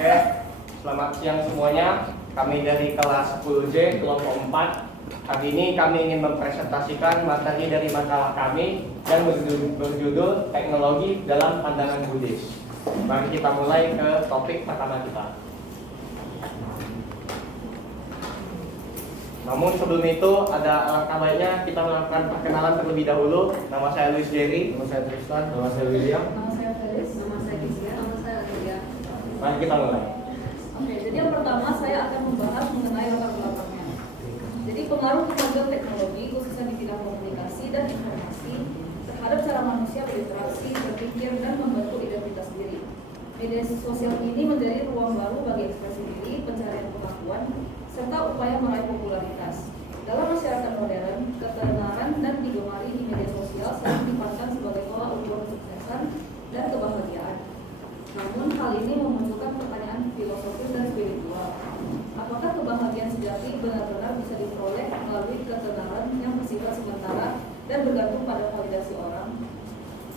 Oke, selamat siang semuanya. Kami dari kelas 10J, kelompok 4. Hari ini kami ingin mempresentasikan materi dari makalah kami yang berjudul Teknologi dalam Pandangan Buddhis. Mari kita mulai ke topik pertama kita. Namun sebelum itu ada alangkah baiknya kita melakukan perkenalan terlebih dahulu. Nama saya Luis Jerry, nama saya Tristan, nama saya William, Nama saya Felis, nama saya Gisya, nama saya Amelia. Mari kita mulai. Oke, jadi yang pertama saya akan membahas mengenai latar belakangnya. Jadi pengaruh kemajuan teknologi khususnya di bidang komunikasi dan informasi terhadap cara manusia berinteraksi, berpikir dan membentuk identitas diri. Media sosial ini menjadi ruang baru bagi ekspresi diri, pencarian pengakuan, serta upaya meraih popularitas. Dalam masyarakat modern, ketenaran dan digemari di media sosial sering dipandang sebagai tolak ukur kesuksesan dan kebahagiaan. Namun hal ini memunculkan pertanyaan filosofis dan spiritual. Apakah kebahagiaan sejati benar-benar bisa diperoleh melalui ketenaran yang bersifat sementara dan bergantung pada validasi orang?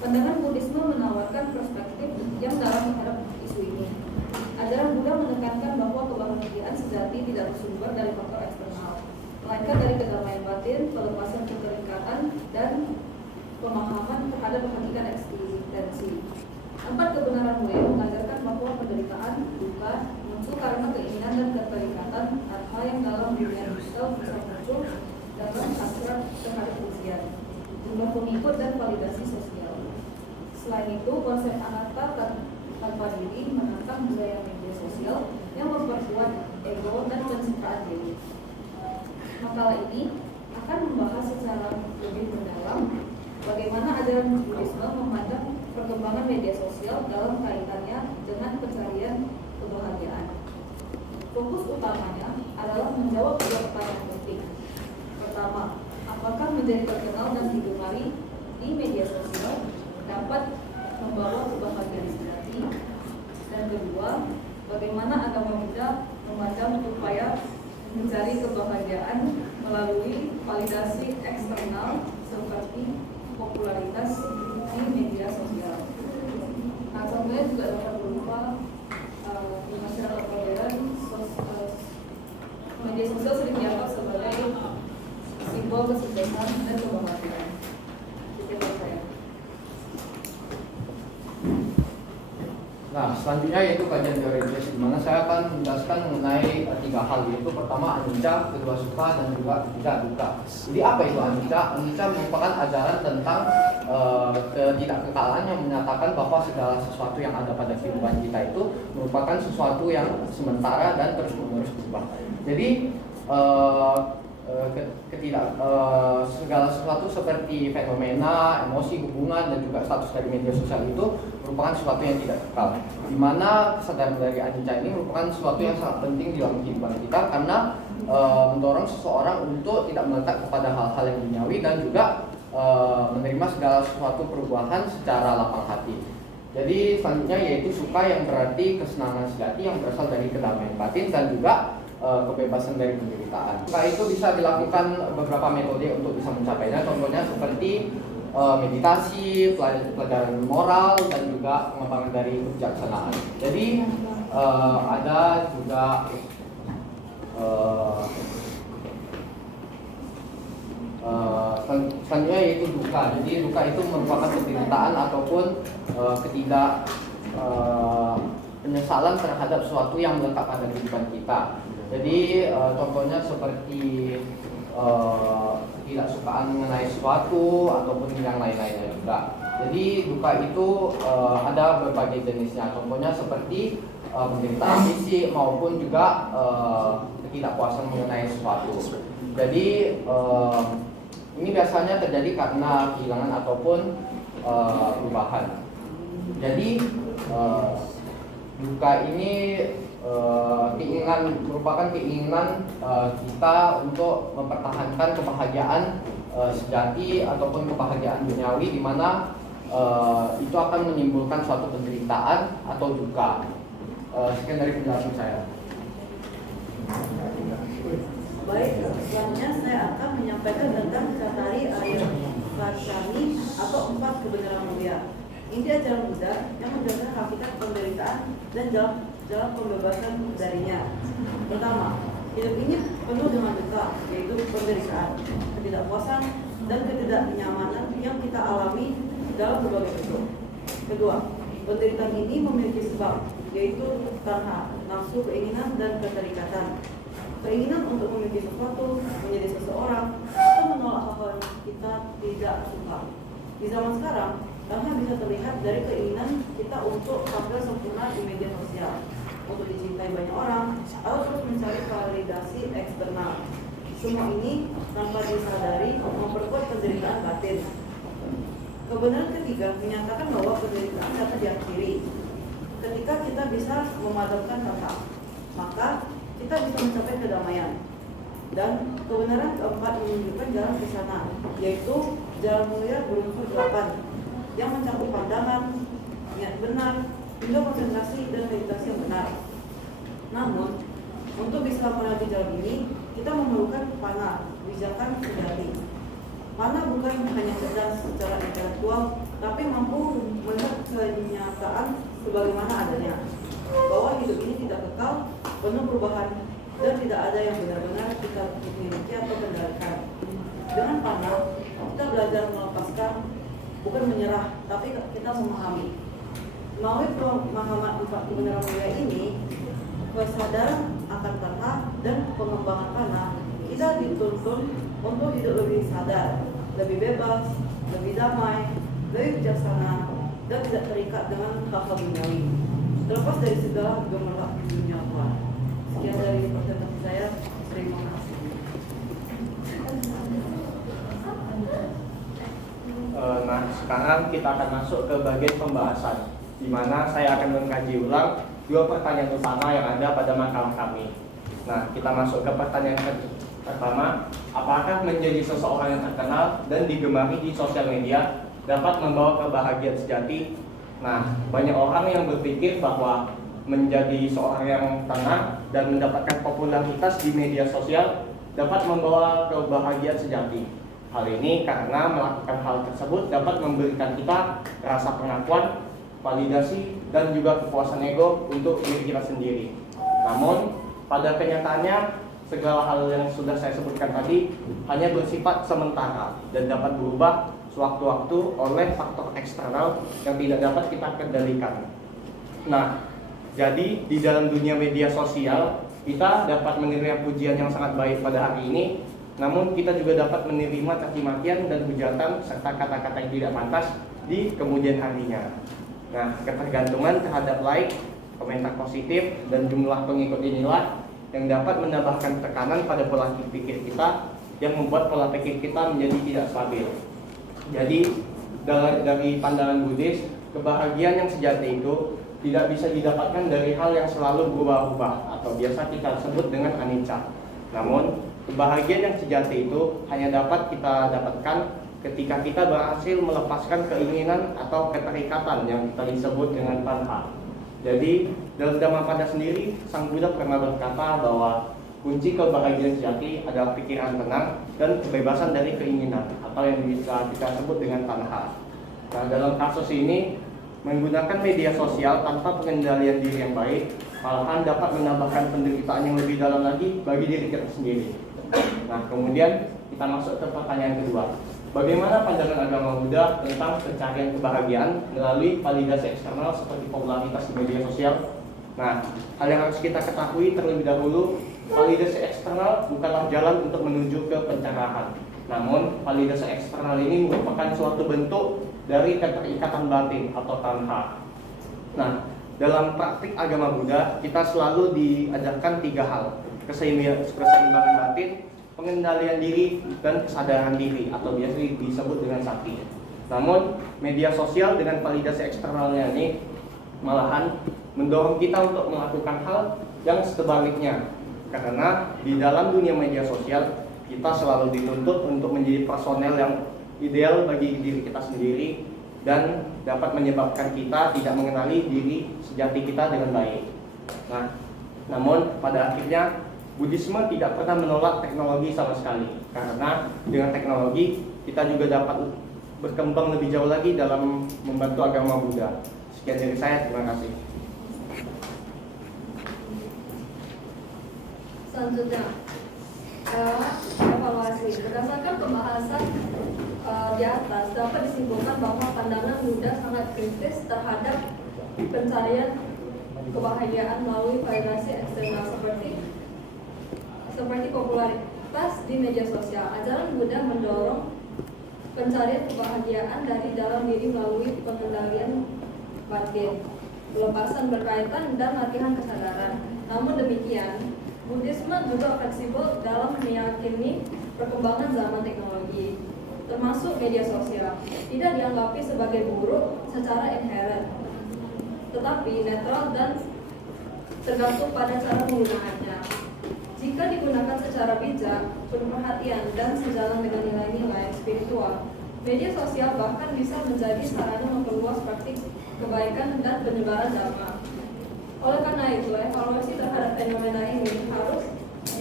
Pandangan Buddhisme menawarkan perspektif yang dalam menghadap isu ini. Ajaran Buddha menekankan bahwa kebahagiaan sejati tidak bersumber dari faktor eksternal, melainkan dari kedamaian batin, pelepasan keterikatan, dan pemahaman terhadap hakikat eksistensi. 4 kebenaran mulia mengajarkan bahwa penderitaan, duka, muncul karena keinginan dan keterikatan hal yang dalam dunia digital bisa muncul dalam hasrat terhadap ujian, jumlah pengikut dan validasi sosial. Selain itu, konsep anatta tanpa diri menantang budaya media sosial yang memperkuat ego dan pencitraan diri. Makalah ini akan membahas secara lebih mendalam bagaimana ajaran Buddhisme memandang perkembangan media sosial dalam kaitannya dengan pencarian kebahagiaan. Fokus utamanya adalah menjawab 2 pertanyaan penting. Pertama, apakah menjadi terkenal dan digemari di media sosial dapat membawa kebahagiaan sejati? Dan kedua, bagaimana agama Buddha memandang upaya mencari kebahagiaan melalui validasi eksternal seperti popularitas di media sosial. Nah, contohnya juga dapat berupa di masyarakat modern, media sosial sering dianggap sebagai simbol kesuksesan dan kebahagiaan. Itu saya. Nah, selanjutnya yaitu kajian teoritis, di mana saya akan menjelaskan mengenai 3 hal, yaitu pertama anicca, kedua sukha, dan juga ketiga dukkha. Jadi apa itu anicca? Anicca merupakan ajaran tentang ketidakkekalan yang menyatakan bahwa segala sesuatu yang ada pada kehidupan kita itu merupakan sesuatu yang sementara dan terus-menerus berubah. Jadi segala sesuatu seperti fenomena, emosi, hubungan, dan juga status dari media sosial itu merupakan sesuatu yang tidak kekal. Di mana kesadaran dari anicca ini merupakan sesuatu yang sangat penting di dalam kehidupan kita karena mendorong seseorang untuk tidak meletak kepada hal-hal yang duniawi dan juga menerima segala sesuatu perubahan secara lapang hati. Jadi selanjutnya yaitu sukha yang berarti kesenangan sejati yang berasal dari kedamaian batin dan juga kebebasan dari penderitaan. Sukha itu bisa dilakukan beberapa metode untuk bisa mencapainya. Contohnya seperti meditasi, pelajaran moral, dan juga pengembangan dari kebijaksanaan. Jadi ada juga selanjutnya yaitu dukkha. Jadi dukkha itu merupakan penderitaan ataupun penyesalan terhadap sesuatu yang melekat pada kehidupan kita. Jadi contohnya seperti ketidaksukaan mengenai sesuatu ataupun yang lain-lainnya juga. Jadi dukkha itu ada berbagai jenisnya. Contohnya seperti penderitaan fisik maupun juga ketidakpuasan mengenai sesuatu. Jadi ini biasanya terjadi karena kehilangan ataupun perubahan. Jadi dukkha ini merupakan keinginan kita untuk mempertahankan kebahagiaan sejati ataupun kebahagiaan duniawi, di mana itu akan menimbulkan suatu penderitaan atau dukkha. Sekian dari penjelasan saya. Baik, selanjutnya saya akan menyampaikan tentang Cattari Arya Varsani atau 4 kebenaran mulia. Ini ajaran Buddha yang menjelaskan hakikat penderitaan dan jalan dalam pembebasan darinya. Pertama, hidup ini penuh dengan duka, yaitu penderitaan, ketidakpuasan, dan ketidaknyamanan yang kita alami dalam berbagai bentuk. Kedua, penderitaan ini memiliki sebab, yaitu tanha, nafsu, keinginan, dan keterikatan. Keinginan untuk memiliki sesuatu, menjadi seseorang, atau menolak hal-hal yang kita tidak suka. Di zaman sekarang, tanha bisa terlihat dari keinginan kita untuk tampil sempurna di media sosial, untuk dicintai banyak orang, atau terus mencari validasi eksternal. Semua ini tanpa disadari memperkuat penderitaan batin. Kebenaran ketiga menyatakan bahwa penderitaan dapat diakhiri ketika kita bisa memadamkan tanha, maka kita bisa mencapai kedamaian. Dan kebenaran keempat menunjukkan jalan ke sana, yaitu jalan mulia berunsur 8 yang mencakup pandangan, niat benar, hingga konsentrasi dan meditasi yang benar. Namun, untuk bisa melalui jalan ini, kita memerlukan pana, kebijakan sejati. Pana bukan hanya cerdas secara intelektual, tapi mampu melihat kenyataan sebagaimana adanya, bahwa hidup ini tidak kekal, penuh perubahan, dan tidak ada yang benar-benar kita miliki atau kendalikan. Dengan pana, kita belajar melepaskan, bukan menyerah, tapi kita memahami. Melalui pemahaman 4 kebenaran mulia ini, kesadaran akan tanha dan pengembangan pana, kita dituntun untuk hidup lebih sadar, lebih bebas, lebih damai, lebih bijaksana, dan tidak terikat dengan hal-hal duniawi, terlepas dari segala gemerlap dunia luar. Sekian dari presentasi saya. Terima kasih. Nah, sekarang kita akan masuk ke bagian pembahasan, di mana saya akan mengkaji ulang 2 pertanyaan utama yang ada pada makalah kami. Nah, kita masuk ke pertanyaan pertama, apakah menjadi seseorang yang terkenal dan digemari di sosial media dapat membawa kebahagiaan sejati? Nah, banyak orang yang berpikir bahwa menjadi seorang yang tenang dan mendapatkan popularitas di media sosial dapat membawa kebahagiaan sejati. Hal ini karena melakukan hal tersebut dapat memberikan kita rasa pengakuan, validasi, dan juga kepuasan ego untuk diri kita sendiri. Namun, pada kenyataannya, segala hal yang sudah saya sebutkan tadi hanya bersifat sementara dan dapat berubah sewaktu-waktu oleh faktor eksternal yang tidak dapat kita kendalikan. Nah, jadi di dalam dunia media sosial kita dapat menerima pujian yang sangat baik pada hari ini, namun kita juga dapat menerima caci-makian dan hujatan serta kata-kata yang tidak pantas di kemudian harinya. Nah, ketergantungan terhadap like, komentar positif, dan jumlah pengikut inilah yang dapat menambahkan tekanan pada pola pikir kita yang membuat pola pikir kita menjadi tidak stabil. Jadi dari pandangan Buddhis, kebahagiaan yang sejati itu tidak bisa didapatkan dari hal yang selalu berubah-ubah atau biasa kita sebut dengan anicca. Namun, kebahagiaan yang sejati itu hanya dapat kita dapatkan ketika kita berhasil melepaskan keinginan atau keterikatan yang kita disebut dengan tanha. Jadi, dalam Dhammapada sendiri, Sang Buddha pernah berkata bahwa kunci kebahagiaan sejati adalah pikiran tenang dan kebebasan dari keinginan atau yang bisa kita sebut dengan tanha. Nah, dalam kasus ini, menggunakan media sosial tanpa pengendalian diri yang baik malahan dapat menambahkan penderitaan yang lebih dalam lagi bagi diri kita sendiri. Nah, kemudian kita masuk ke pertanyaan kedua. Bagaimana pandangan agama Buddha tentang pencarian kebahagiaan melalui validasi eksternal seperti popularitas di media sosial? Nah, hal yang harus kita ketahui terlebih dahulu, validasi eksternal bukanlah jalan untuk menuju ke pencerahan. Namun, validasi eksternal ini merupakan suatu bentuk dari keterikatan batin atau tanha. Nah, dalam praktik agama Buddha, kita selalu diajarkan 3 hal: keseimbangan batin, pengendalian diri, dan kesadaran diri atau biasa disebut dengan sati. Namun, media sosial dengan validasi eksternalnya ini malahan mendorong kita untuk melakukan hal yang sebaliknya. Karena di dalam dunia media sosial, kita selalu dituntut untuk menjadi personel yang ideal bagi diri kita sendiri dan dapat menyebabkan kita tidak mengenali diri sejati kita dengan baik. Nah, namun pada akhirnya Buddhisme tidak pernah menolak teknologi sama sekali, karena dengan teknologi kita juga dapat berkembang lebih jauh lagi dalam membantu agama Buddha. Sekian dari saya, terima kasih. Selanjutnya, evaluasi. Berdasarkan pembahasan di atas, dapat disimpulkan bahwa pandangan Buddha sangat kritis terhadap pencarian kebahagiaan melalui validasi eksternal seperti popularitas di media sosial. Ajaran Buddha mendorong pencarian kebahagiaan dari dalam diri melalui pengendalian batin, pelepasan berkaitan, dan latihan kesadaran. Namun demikian, Buddhisme juga fleksibel dalam meyakini perkembangan zaman teknologi, termasuk media sosial, tidak dianggapi sebagai buruk secara inherent, tetapi netral dan tergantung pada cara menggunakannya. Jika digunakan secara bijak, penuh perhatian, dan sejalan dengan nilai-nilai spiritual, media sosial bahkan bisa menjadi sarana memperluas praktik kebaikan dan penyebaran dhamma. Oleh karena itu, evaluasi terhadap fenomena ini harus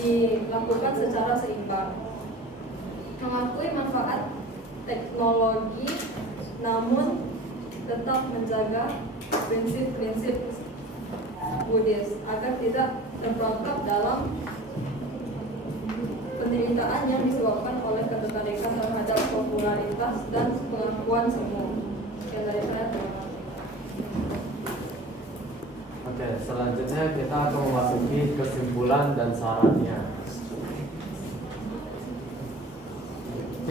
dilakukan secara seimbang, mengakui manfaat teknologi, namun tetap menjaga prinsip-prinsip Buddhis agar tidak terperangkap dalam penderitaan yang disebabkan oleh ketertarikan terhadap popularitas dan pengakuan semu. Sekian dari saya. Oke, selanjutnya kita akan memasuki kesimpulan dan sarannya.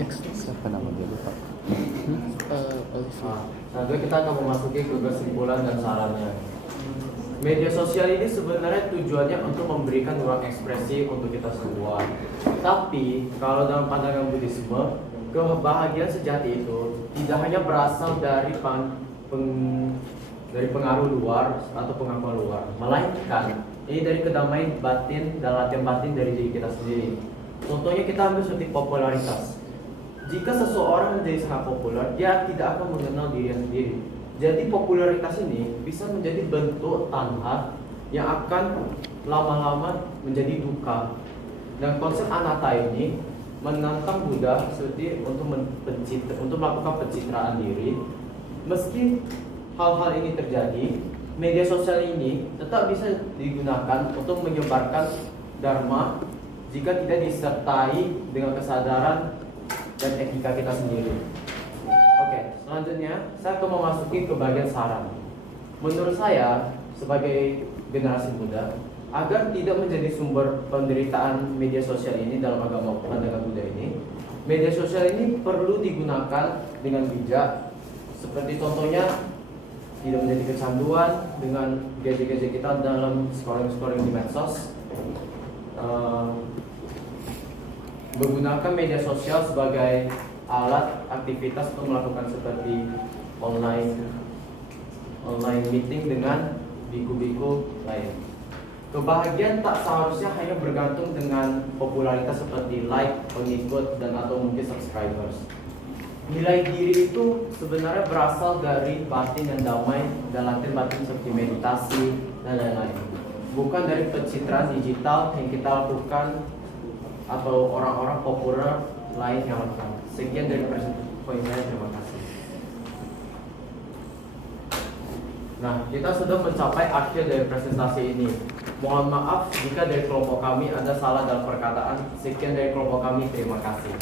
Siapa nama dia lupa? Selanjutnya kita akan memasuki ke kesimpulan dan sarannya. Media sosial ini sebenarnya tujuannya untuk memberikan ruang ekspresi untuk kita semua. Tapi kalau dalam pandangan Buddhisme, kebahagiaan sejati itu tidak hanya berasal dari pengaruh luar atau pengakuan luar, melainkan ini dari kedamaian batin dan latihan batin dari diri kita sendiri. Contohnya kita ambil seperti popularitas. Jika seseorang menjadi sangat populer, dia tidak akan mengenal dirinya sendiri. Jadi popularitas ini bisa menjadi bentuk tanha yang akan lama-lama menjadi duka. Dan konsep anatta ini menantang Buddha seperti untuk melakukan pencitraan diri. Meski hal-hal ini terjadi, media sosial ini tetap bisa digunakan untuk menyebarkan dharma jika tidak disertai dengan kesadaran dan etika kita sendiri. Oke, selanjutnya saya akan memasuki ke bagian saran. Menurut saya, sebagai generasi muda, agar tidak menjadi sumber penderitaan media sosial ini dalam agama pandangan Buddha ini, media sosial ini perlu digunakan dengan bijak. Seperti contohnya, tidak menjadi kecanduan dengan gadget-gadget kita dalam scrolling di medsos. Menggunakan media sosial sebagai alat aktivitas untuk melakukan seperti online meeting dengan biku-biku lain. Kebahagiaan tak seharusnya hanya bergantung dengan popularitas seperti like, pengikut, dan atau mungkin subscribers. Nilai diri itu sebenarnya berasal dari batin yang damai dan latihan batin seperti meditasi dan lain-lain. Bukan dari pencitraan digital yang kita lakukan atau orang-orang populer lain yang lakukan. Sekian dari poin saya, terima kasih. Nah, kita sudah mencapai akhir dari presentasi ini. Mohon maaf jika dari kelompok kami ada salah dalam perkataan. Sekian dari kelompok kami, terima kasih.